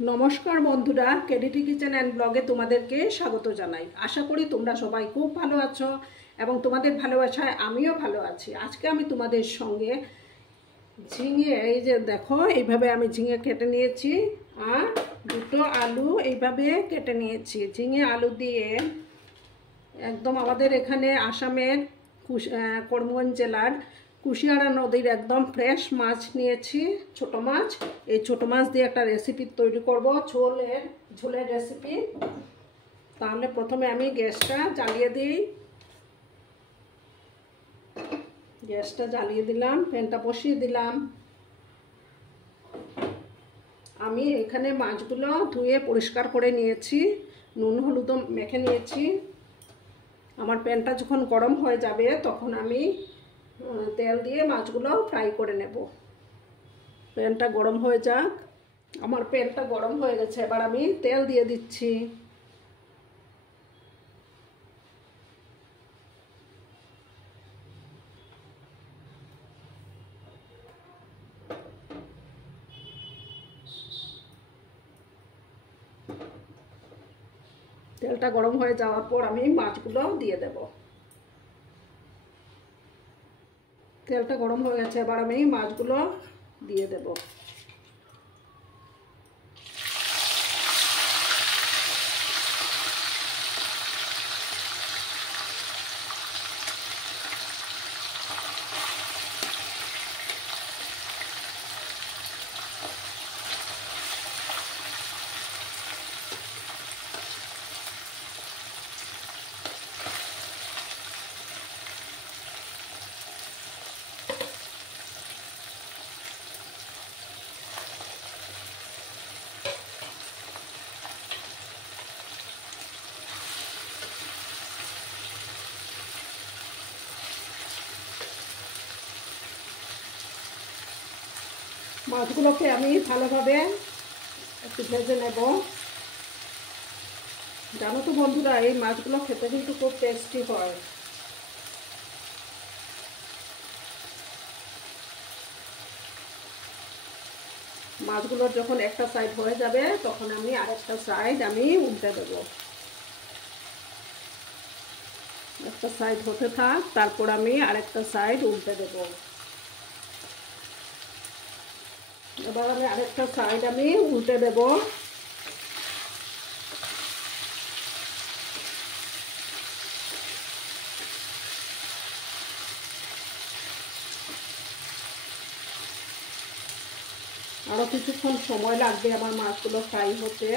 নমস্কার বন্ধুরা, কেডিটি kitchen and ব্লগে তোমাদেরকে স্বাগত জানাই। আশা করি তোমরা সবাই খুব ভালো আছো এবং তোমাদের ভালোবাসায় আমিও ভালো আছি। আজকে আমি তোমাদের সঙ্গে ঝিঙে, এই যে দেখো এইভাবে আমি ঝিঙে কেটে নিয়েছি আর দুটো আলু এইভাবে কেটে নিয়েছি। ঝিঙে আলু দিয়ে একদম আমাদের এখানে আসামের করিমগঞ্জ জেলার কুশিয়ারা নদীর একদম ফ্রেশ মাছ নিয়েছি, ছোট মাছ। এই ছোট মাছ দিয়ে একটা রেসিপি তৈরি করব, ঝোলের রেসিপি। তাহলে প্রথমে আমি গ্যাসটা জ্বালিয়ে দিই। গ্যাসটা জ্বালিয়ে দিলাম, প্যানটা বসিয়ে দিলাম। আমি এখানে মাছগুলো ধুয়ে পরিষ্কার করে নিয়েছি, নুন হলুদ মেখে নিয়েছি। আমার প্যানটা যখন গরম হয়ে যাবে তখন আমি তেল দিয়ে মাছগুলো ফ্রাই করে নেব। প্যানটা গরম হয়ে যাক। আমার প্যানটা গরম হয়ে গেছে, এবার আমি তেল দিয়ে দিচ্ছি। তেলটা গরম হয়ে যাওয়ার পর আমি মাছগুলো দিয়ে দেব। তেলটা গরম হয়ে গেছে, এবার আমি মাছগুলো দিয়ে দেব। মাছগুলোকে আমি ভালোভাবে একটু ভেজে নেব। জানো তো বন্ধুরা, এই মাছগুলো খেতে কিন্তু খুব টেস্টি হয়। মাছগুলোর যখন একটা সাইড হয়ে যাবে তখন আমি আরেকটা সাইড উল্টে দেব। একটা সাইড হতে থাক, তারপর আমি আরেকটা সাইড উল্টে দেব। এবার আমি আরেকটা সাইড উল্টে দেব। আরো কিছুক্ষণ সময় লাগবে আমার মাছগুলো ফ্রাই হতে।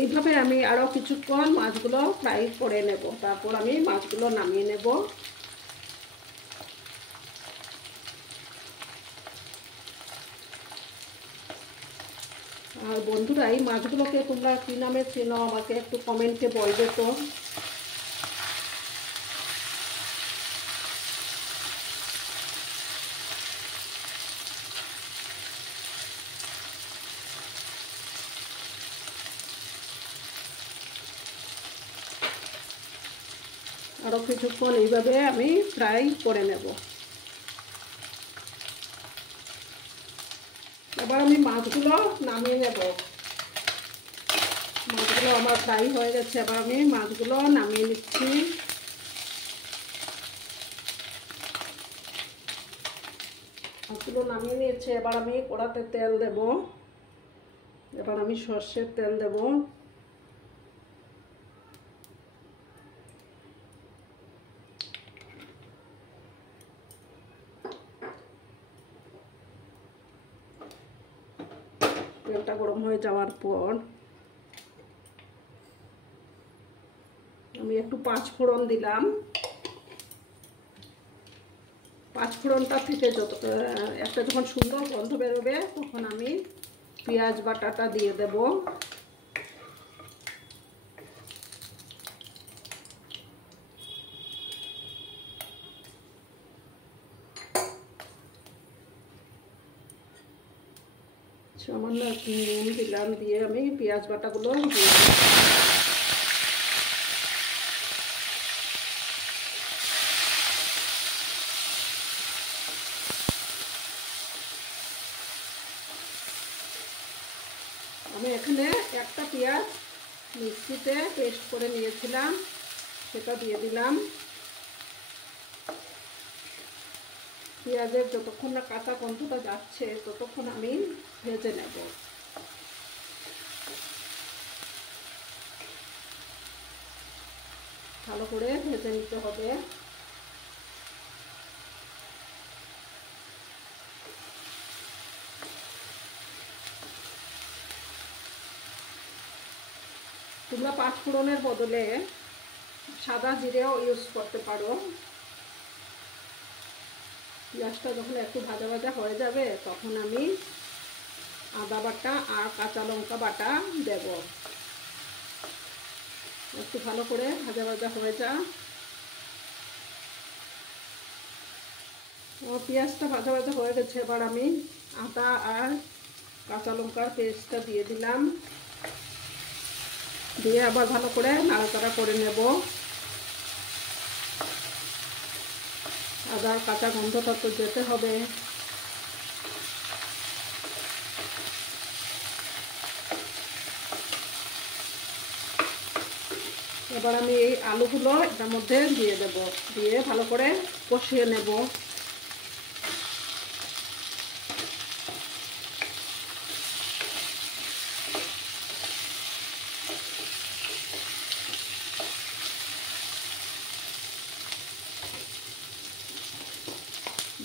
এইভাবে আমি আরো কিছুক্ষণ মাছগুলো ফ্রাই করে নেব, তারপর আমি মাছগুলো নামিয়ে নেব। আর বন্ধুরা, এই মাছগুলোকে তোমরা কি নামে চেনো আমাকে একটু কমেন্টে বলবে তো। আরো কিছুক্ষণ এইভাবে আমি ফ্রাই করে নেব। এবার আমি মাছগুলো নামিয়ে নেব। মাছগুলো আমার ফ্রাই হয়ে গেছে, এবার আমি মাছগুলো নামিয়ে নিচ্ছি। মাছগুলো নামিয়ে নিয়েছে, এবার আমি কড়াতে তেল দেব। এবার আমি সর্ষের তেল দেব। তেলটা গরম হয়ে যাওয়ার পর আমি একটু পাঁচফোড়ন দিলাম। পাঁচফোড়নটা থেকে একটা যখন সুন্দর গন্ধ বেরোবে তখন আমি পেঁয়াজ বাটাটা দিয়ে দেব। সামান্য একটু নুন দিলাম, দিয়ে আমি পেঁয়াজ বাটাগুলো দিয়ে দিলাম। আমি এখানে একটা পেঁয়াজ মিক্সিতে পেস্ট করে নিয়েছিলাম, সেটা দিয়ে দিলাম। পেঁয়াজের যতক্ষণ না কাঁচা গন্ধটা যাচ্ছে ততক্ষণ আমি ভেজে নেব। ভালো করে ভেজে নিতে হবে। তোমরা পাঁচফোড়নের বদলে সাদা জিরেও ইউজ করতে পারো। পেঁয়াজটা যখন একটু ভাজা ভাজা হয়ে যাবে তখন আমি আদা বাটা আর কাঁচা লঙ্কা বাটা দেব। একটু ভালো করে ভাজা ভাজা হয়ে যা। পেঁয়াজটা ভাজা ভাজা হয়ে গেছে, এবার আমি আদা আর কাঁচা লঙ্কার পেস্টটা দিয়ে দিলাম, দিয়ে আবার ভালো করে নাড়াচাড়া করে নেব। আদার কাঁচা গন্ধটা তো যেতে হবে। এবার আমি এই আলুগুলো এটার মধ্যে দিয়ে দেব, দিয়ে ভালো করে কষিয়ে নেব।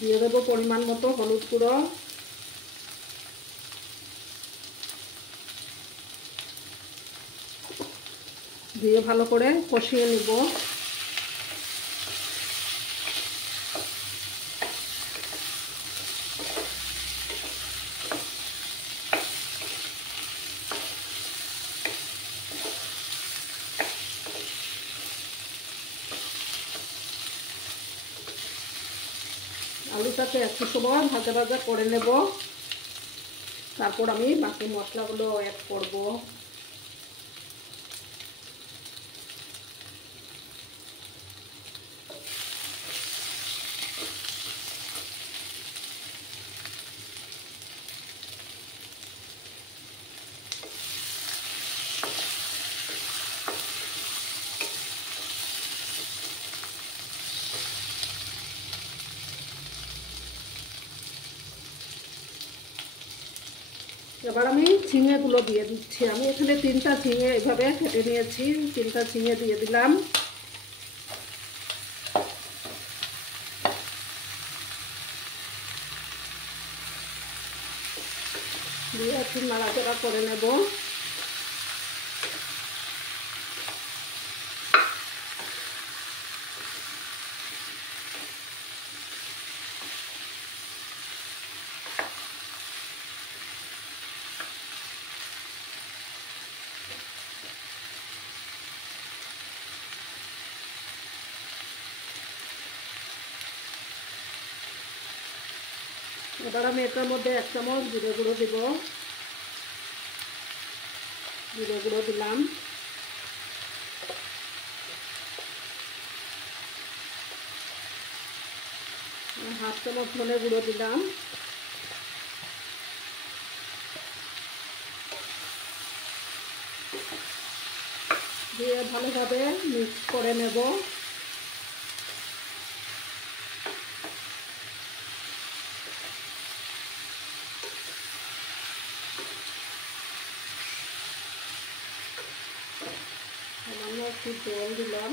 দিয়ে দেবো পরিমাণ মতো হলুদ গুঁড়ো, দিয়ে ভালো করে কষিয়ে নিব। আলুটাকে একটু সময় ভাজা ভাজা করে নেব, তারপর আমি বাকি মশলাগুলো অ্যাড করব। এবার আমি ঝিঙেগুলো দিয়ে দিচ্ছি। আমি এখানে 3টা ঝিঙে এভাবে কেটে নিয়েছি, 3টা ঝিঙে দিয়ে দিলাম। দিয়ে একটু নাড়াচাড়া করে নেব। এবার আমি এটার মধ্যে 1 চামচ জিরে গুঁড়ো দিব, জিরে গুঁড়ো দিলাম। হাফ চামচ ধনে গুঁড়ো দিলাম, দিয়ে ভালোভাবে মিক্স করে নেব। সামান্য একটু জল দিলাম।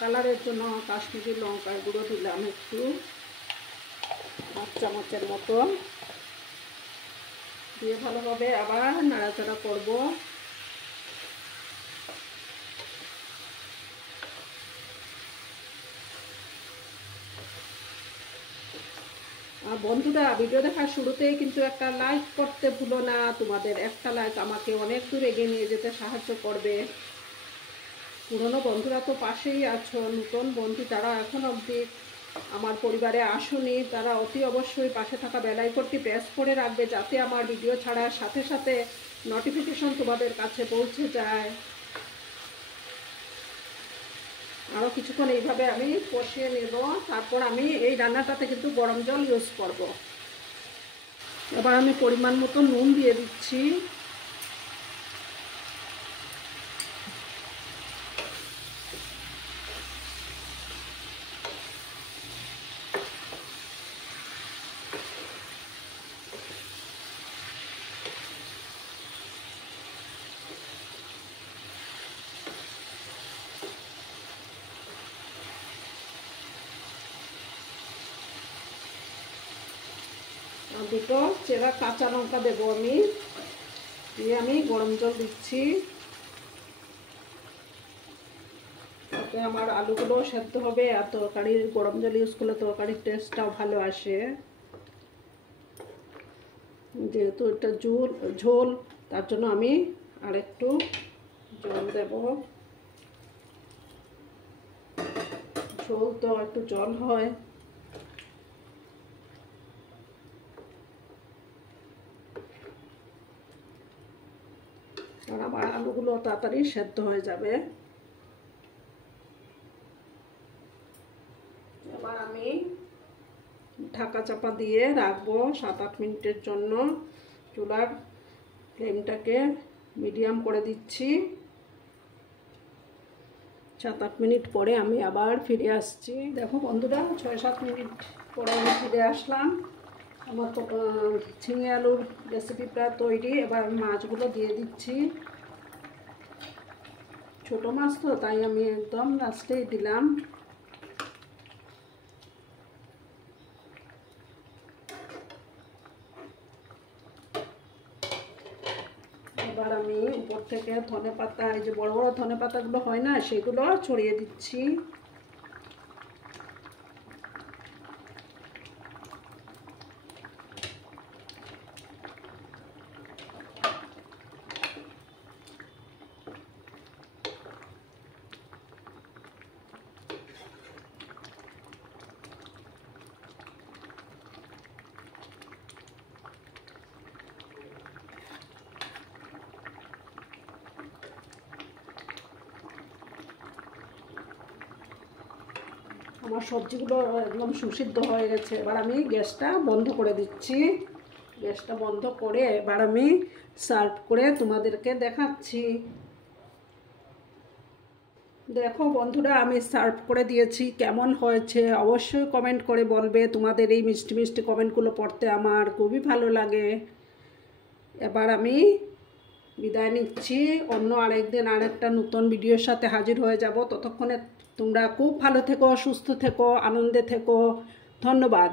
কালারের জন্য কাশ্মীরি লঙ্কার গুঁড়ো দিলাম একটু, 1 চামচের মতো। দিয়ে ভালোভাবে আবার নাড়াচাড়া করব। আর বন্ধুরা, ভিডিও দেখার শুরুতেই কিন্তু একটা লাইক করতে ভুলো না। তোমাদের একটা লাইক আমাকে অনেক দূর এগিয়ে নিয়ে যেতে সাহায্য করবে। পুরনো বন্ধুরা তো পাশেই আছো, নতুন বন্ধু যারা এখন অবধি আমার পরিবারে আসোনি তারা অতি অবশ্যই পাশে থাকা বেল আইকনটি প্রেস করে রাখবে, যাতে আমার ভিডিও ছাড়ার সাথে সাথে নোটিফিকেশন তোমাদের কাছে পৌঁছে যায়। আরও কিছুক্ষণ এইভাবে আমি কষিয়ে নেব। তারপর আমি এই রান্নাটাতে কিন্তু গরম জল ইউজ করব। এবার আমি পরিমাণ মতো নুন দিয়ে দিচ্ছি। দুটো চেরা কাঁচা লঙ্কা দেবো আমি, দিয়ে আমি গরম জল দিচ্ছি। তাতে আমার আলুগুলো সেদ্ধ হবে, আর তরকারির গরম জল ইউজ করলে তরকারির টেস্টটাও ভালো আসে। যেহেতু এটা ঝোল, তার জন্য আমি আর একটু জল দেব। ঝোল তো একটু জল হয়। আর আমার আলুগুলো তাড়াতাড়ি সেদ্ধ হয়ে যাবে। এবার আমি ঢাকা চাপা দিয়ে রাখবো 7-8 মিনিটের জন্য। চুলার ফ্লেমটাকে মিডিয়াম করে দিচ্ছি। 7-8 মিনিট পরে আমি আবার ফিরে আসছি। দেখো বন্ধুরা, 6-7 মিনিট পরে আমি ফিরে আসলাম। আমার তো ঝিঙে আলুর রেসিপি প্রায় তৈরি। এবার মাছগুলো দিয়ে দিচ্ছি। ছোটো মাছ তো, তাই আমি একদম লাস্টেই দিলাম। এবার আমি উপর থেকে ধনেপাতা, এই যে বড় বড় ধনেপাতাগুলো হয় না, সেগুলো ছড়িয়ে দিচ্ছি। আমার সবজিগুলো একদম সুসিদ্ধ হয়ে গেছে। এবার আমি গ্যাসটা বন্ধ করে দিচ্ছি। গ্যাসটা বন্ধ করে এবার আমি সার্ভ করে তোমাদেরকে দেখাচ্ছি। দেখো বন্ধুরা, আমি সার্ভ করে দিয়েছি। কেমন হয়েছে অবশ্যই কমেন্ট করে বলবে। তোমাদের এই মিষ্টি মিষ্টি কমেন্টগুলো পড়তে আমার খুবই ভালো লাগে। এবার আমি বিদায় নিচ্ছি। অন্য আরেকদিন আরেকটা নতুন ভিডিওর সাথে হাজির হয়ে যাব। ততক্ষণে তোমরা খুব ভালো থেকো, সুস্থ থেকো, আনন্দে থেকো। ধন্যবাদ।